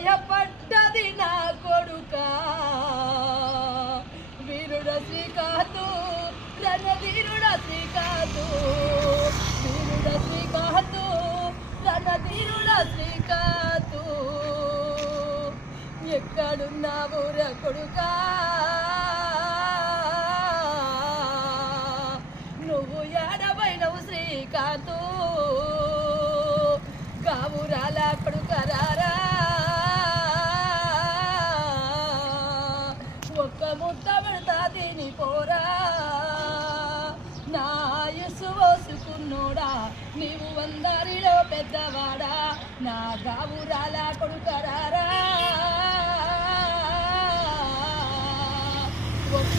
భయపడ్డది నా కొడుక వీరుడ శ్రీకాంతు రణధీరుడ శ్రీకాంతు వీరుడ శ్రీకాంతు రణధీరుడ శ్రీకాంతు ఎక్కడున్నావు రా కొడుకా నువ్వు ఏడవైనవు శ్రీకాంతు గావురాల కొడుకరారా ఒక్క ముద్ద పెడతా తిని పోరా నా ఆయుసు పోసుకున్నోడా నీవు వందరిలో పెద్దవాడా నా గావురాల కొడుకరారా ఒక్క